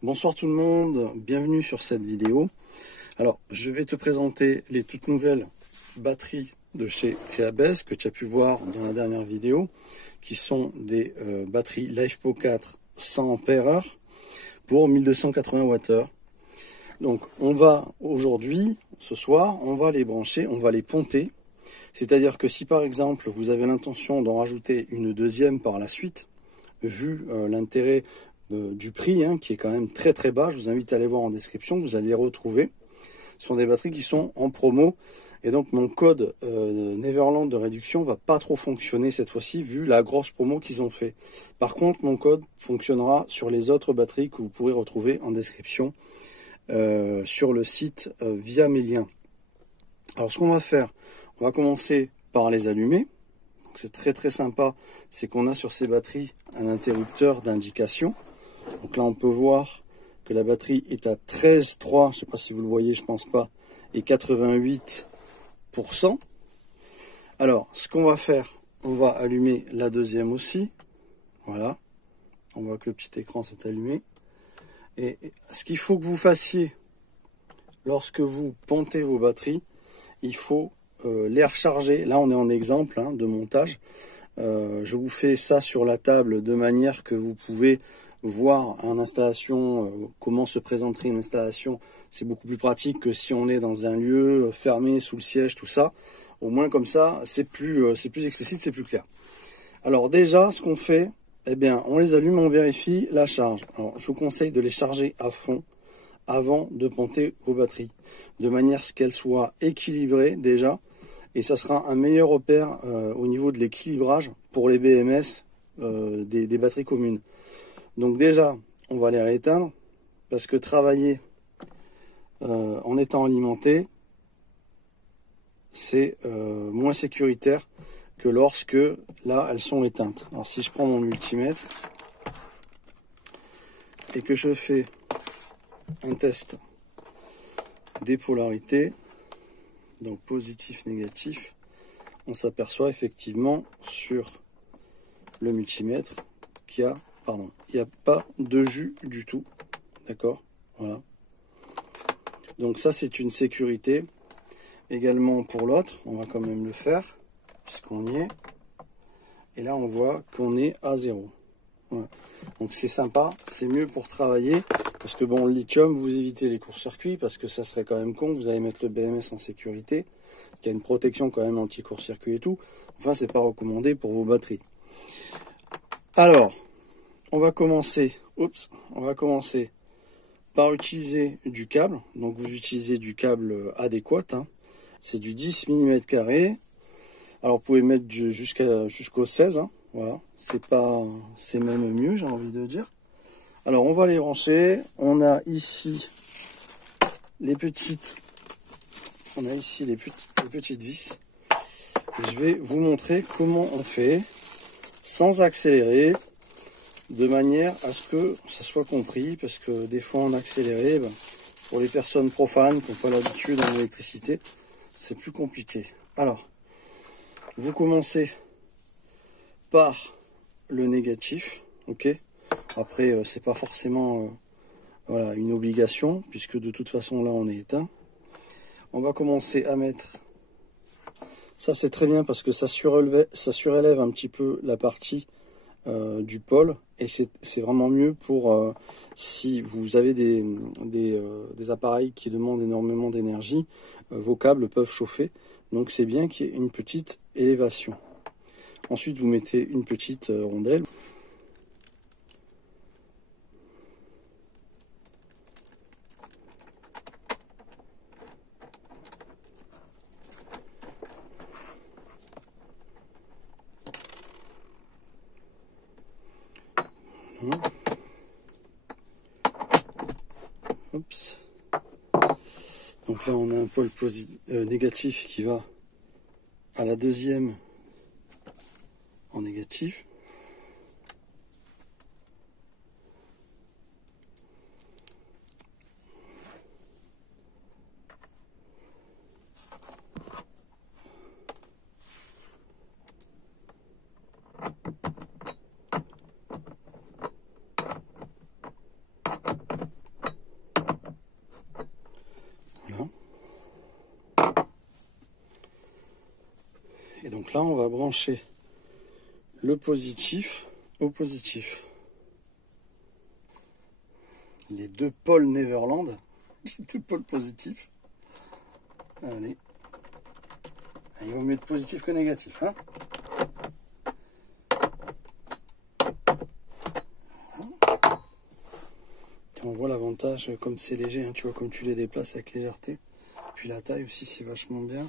Bonsoir tout le monde, bienvenue sur cette vidéo. Alors, je vais te présenter les toutes nouvelles batteries de chez Creabest que tu as pu voir dans la dernière vidéo, qui sont des batteries LiFePO 4 100 Ah pour 1280 Wh. Donc, on va aujourd'hui, ce soir, on va les brancher, on va les ponter. C'est-à-dire que si par exemple vous avez l'intention d'en rajouter une deuxième par la suite, vu l'intérêt du prix, qui est quand même très très bas, je vous invite à aller voir en description, vous allez les retrouver. Ce sont des batteries qui sont en promo, et donc mon code Neverland de réduction va pas trop fonctionner cette fois-ci, vu la grosse promo qu'ils ont fait. Par contre, mon code fonctionnera sur les autres batteries que vous pourrez retrouver en description sur le site via mes liens. Alors ce qu'on va faire, on va commencer par les allumer. C'est très très sympa, c'est qu'on a sur ces batteries un interrupteur d'indication. Donc là on peut voir que la batterie est à 13,3, je ne sais pas si vous le voyez, je pense pas, et 88%. Alors ce qu'on va faire, on va allumer la deuxième aussi. Voilà, on voit que le petit écran s'est allumé. Et ce qu'il faut que vous fassiez lorsque vous pontez vos batteries, il faut les recharger. Là on est en exemple de montage. Je vous fais ça sur la table de manière que vous pouvez voir en installation comment se présenterait une installation. C'est beaucoup plus pratique que si on est dans un lieu fermé sous le siège, tout ça. Au moins comme ça c'est plus explicite, c'est plus clair. Alors déjà ce qu'on fait, eh bien on les allume, on vérifie la charge. Alors je vous conseille de les charger à fond avant de ponter vos batteries, de manière à ce qu'elles soient équilibrées déjà, et ça sera un meilleur repère au niveau de l'équilibrage pour les BMS des batteries communes. Donc déjà, on va les rééteindre, parce que travailler en étant alimenté, c'est moins sécuritaire que lorsque, là, elles sont éteintes. Alors si je prends mon multimètre, et que je fais un test des polarités, donc positif, négatif, on s'aperçoit effectivement sur le multimètre qu'il y a, il n'y a pas de jus du tout, d'accord, voilà. Donc ça c'est une sécurité. Également pour l'autre, on va quand même le faire, puisqu'on y est, et là on voit qu'on est à 0. Voilà. Donc c'est sympa, c'est mieux pour travailler, parce que bon, le lithium, vous évitez les courts-circuits, parce que ça serait quand même con, vous allez mettre le BMS en sécurité, il y a une protection quand même anti-court-circuit et tout, enfin c'est pas recommandé pour vos batteries. Alors, on va commencer par utiliser du câble, donc vous utilisez du câble adéquat, c'est du 10 mm², alors vous pouvez mettre jusqu'au 16, voilà, c'est même mieux, j'ai envie de dire. Alors on va les brancher. On a ici les petites vis. Et je vais vous montrer comment on fait sans accélérer, de manière à ce que ça soit compris, parce que des fois en accéléré, pour les personnes profanes qui n'ont pas l'habitude en électricité, c'est plus compliqué. Alors, vous commencez par le négatif, ok. Après, c'est pas forcément voilà, une obligation, puisque de toute façon là on est éteint. On va commencer à mettre, ça c'est très bien parce que ça surélève un petit peu la partie du pôle, et c'est vraiment mieux pour si vous avez des appareils qui demandent énormément d'énergie, vos câbles peuvent chauffer, donc c'est bien qu'il y ait une petite élévation. Ensuite vous mettez une petite rondelle. Oups. Donc là on a un pôle négatif qui va à la deuxième en négatif. Donc là, on va brancher le positif au positif. Les deux pôles Neverland, les deux pôles positifs. Allez. Il vaut mieux être positif que négatif, hein. On voit l'avantage, comme c'est léger, hein, tu vois, comme tu les déplaces avec légèreté. Puis la taille aussi, c'est vachement bien.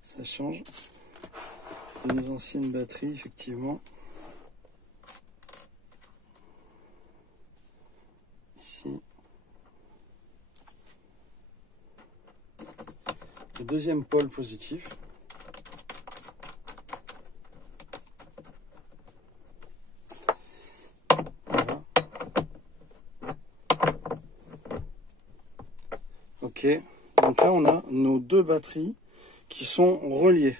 Ça change. Nos anciennes batteries, effectivement. Ici. Le deuxième pôle positif. Ok, donc là on a nos deux batteries qui sont reliées.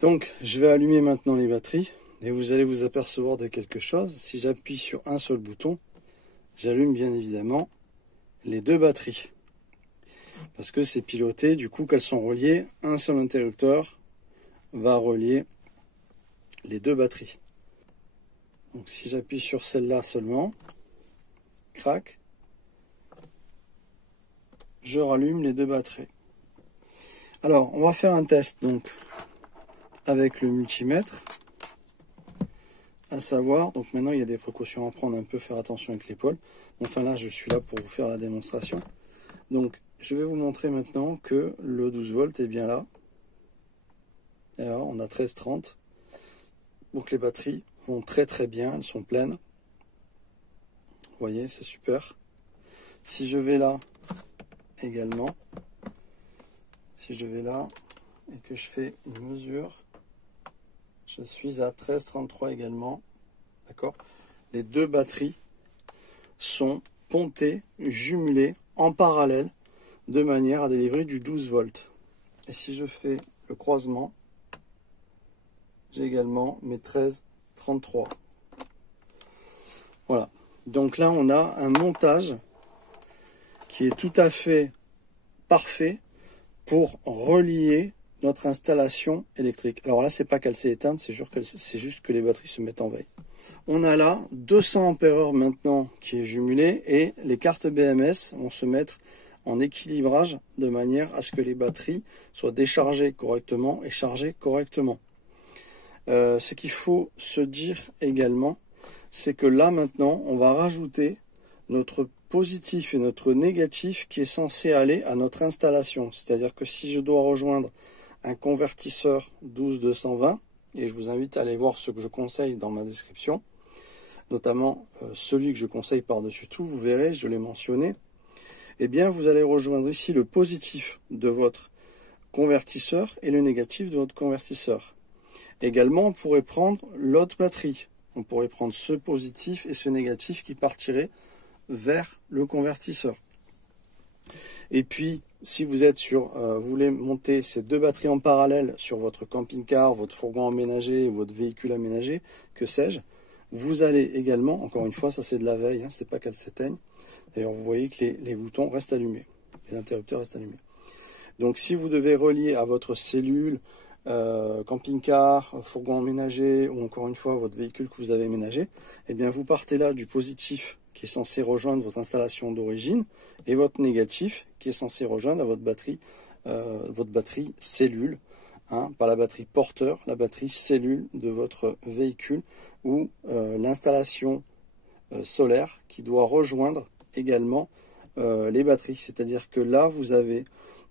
Donc je vais allumer maintenant les batteries et vous allez vous apercevoir de quelque chose. Si j'appuie sur un seul bouton, j'allume bien évidemment les deux batteries. Parce que c'est piloté, du coup qu'elles sont reliées, un seul interrupteur va relier les deux batteries. Donc si j'appuie sur celle-là seulement, crac, je rallume les deux batteries. Alors, on va faire un test donc avec le multimètre, à savoir, donc maintenant il y a des précautions à prendre, un peu faire attention avec l'épaule. Enfin là, je suis là pour vous faire la démonstration. Donc, je vais vous montrer maintenant que le 12 volts est bien là. Et alors, on a 13,30. Donc les batteries vont très très bien, elles sont pleines. Vous voyez, c'est super. Si je vais là, également, si je vais là et que je fais une mesure, je suis à 13,33 également. D'accord. Les deux batteries sont pontées, jumelées en parallèle de manière à délivrer du 12 volts. Et si je fais le croisement, j'ai également mes 13,33. Voilà. Donc là, on a un montage qui est tout à fait parfait pour relier notre installation électrique. Alors là, c'est pas qu'elle s'est éteinte, c'est juste que les batteries se mettent en veille. On a là 200 ampères maintenant qui est jumelé et les cartes BMS vont se mettre en équilibrage de manière à ce que les batteries soient déchargées correctement et chargées correctement. Ce qu'il faut se dire également, c'est que là maintenant, on va rajouter notre positif et notre négatif qui est censé aller à notre installation. C'est-à-dire que si je dois rejoindre un convertisseur 12220, et je vous invite à aller voir ce que je conseille dans ma description, notamment celui que je conseille par-dessus tout, vous verrez, je l'ai mentionné, eh bien vous allez rejoindre ici le positif de votre convertisseur et le négatif de votre convertisseur. Également, on pourrait prendre l'autre batterie. On pourrait prendre ce positif et ce négatif qui partirait vers le convertisseur. Et puis, si vous êtes vous voulez monter ces deux batteries en parallèle sur votre camping-car, votre fourgon aménagé, votre véhicule aménagé, que sais-je, vous allez également, encore une fois, ça c'est de la veille, hein, c'est pas qu'elle s'éteigne. D'ailleurs, vous voyez que les boutons restent allumés, les interrupteurs restent allumés. Donc, si vous devez relier à votre cellule, camping-car, fourgon aménagé, ou encore une fois votre véhicule que vous avez aménagé, eh bien vous partez là du positif qui est censé rejoindre votre installation d'origine et votre négatif qui est censé rejoindre à votre batterie cellule, hein, pas la batterie porteur, la batterie cellule de votre véhicule ou l'installation solaire qui doit rejoindre également les batteries. C'est-à-dire que là vous avez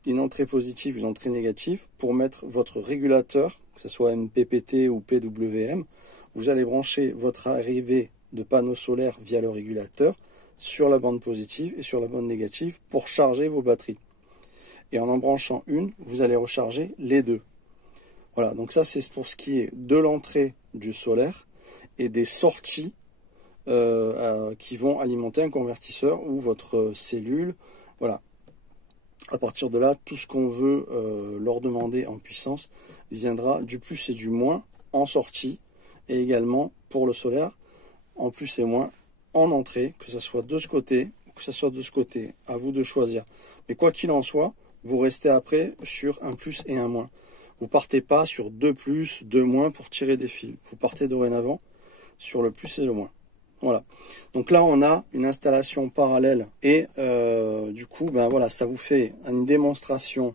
une entrée positive, une entrée négative pour mettre votre régulateur, que ce soit MPPT ou PWM. Vous allez brancher votre arrivée de panneaux solaires via le régulateur sur la bande positive et sur la bande négative pour charger vos batteries. Et en branchant une, vous allez recharger les deux. Voilà, donc ça c'est pour ce qui est de l'entrée du solaire et des sorties qui vont alimenter un convertisseur ou votre cellule. Voilà. À partir de là, tout ce qu'on veut leur demander en puissance viendra du plus et du moins en sortie et également pour le solaire en plus et moins en entrée, que ce soit de ce côté ou que ce soit de ce côté. À vous de choisir. Mais quoi qu'il en soit, vous restez après sur un plus et un moins. Vous partez pas sur 2 plus, 2 moins pour tirer des fils. Vous partez dorénavant sur le plus et le moins. Voilà. Donc là, on a une installation parallèle et du coup, ben voilà, ça vous fait une démonstration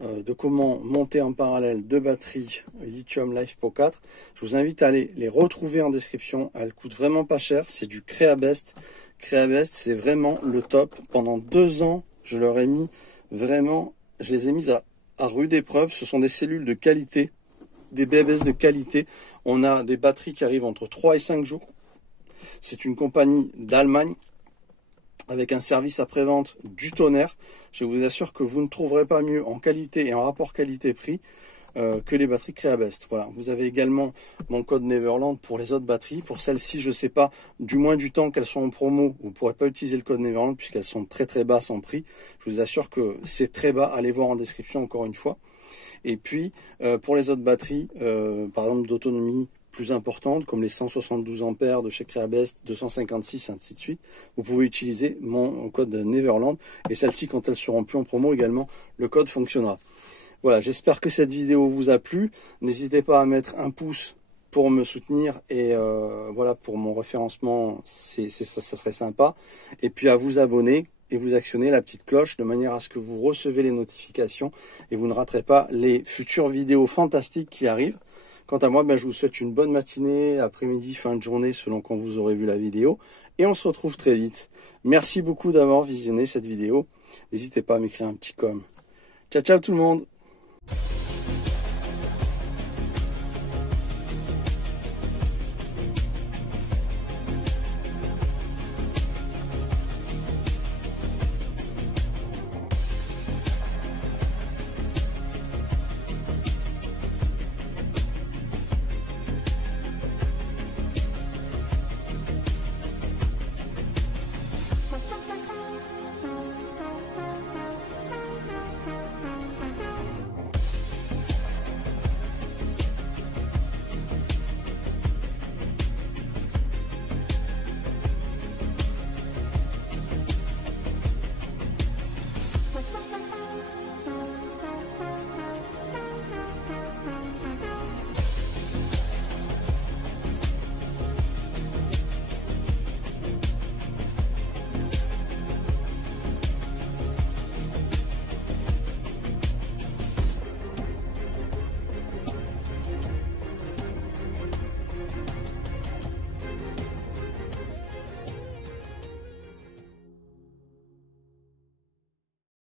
de comment monter en parallèle deux batteries Lithium LiFePO 4. Je vous invite à aller les retrouver en description. Elles coûtent vraiment pas cher. C'est du Creabest. Creabest, c'est vraiment le top. Pendant 2 ans, je leur ai mis vraiment, je les ai mises à rude épreuve. Ce sont des cellules de qualité, des BBS de qualité. On a des batteries qui arrivent entre 3 et 5 jours. C'est une compagnie d'Allemagne avec un service après-vente du tonnerre. Je vous assure que vous ne trouverez pas mieux en qualité et en rapport qualité-prix que les batteries Creabest. Voilà. Vous avez également mon code Neverland pour les autres batteries. Pour celles-ci, je ne sais pas, du moins du temps qu'elles sont en promo, vous ne pourrez pas utiliser le code Neverland puisqu'elles sont très très basses en prix. Je vous assure que c'est très bas. Allez voir en description encore une fois. Et puis, pour les autres batteries, par exemple d'autonomie plus importantes, comme les 172 ampères de chez Creabest, 256, ainsi de suite, vous pouvez utiliser mon code Neverland. Et celles-ci, quand elles seront plus en promo également, le code fonctionnera. Voilà, j'espère que cette vidéo vous a plu. N'hésitez pas à mettre un pouce pour me soutenir et voilà, pour mon référencement, ça serait sympa. Et puis à vous abonner et vous actionner la petite cloche de manière à ce que vous recevez les notifications et vous ne raterez pas les futures vidéos fantastiques qui arrivent. Quant à moi, ben, je vous souhaite une bonne matinée, après-midi, fin de journée, selon quand vous aurez vu la vidéo. Et on se retrouve très vite. Merci beaucoup d'avoir visionné cette vidéo. N'hésitez pas à m'écrire un petit com. Ciao, ciao tout le monde!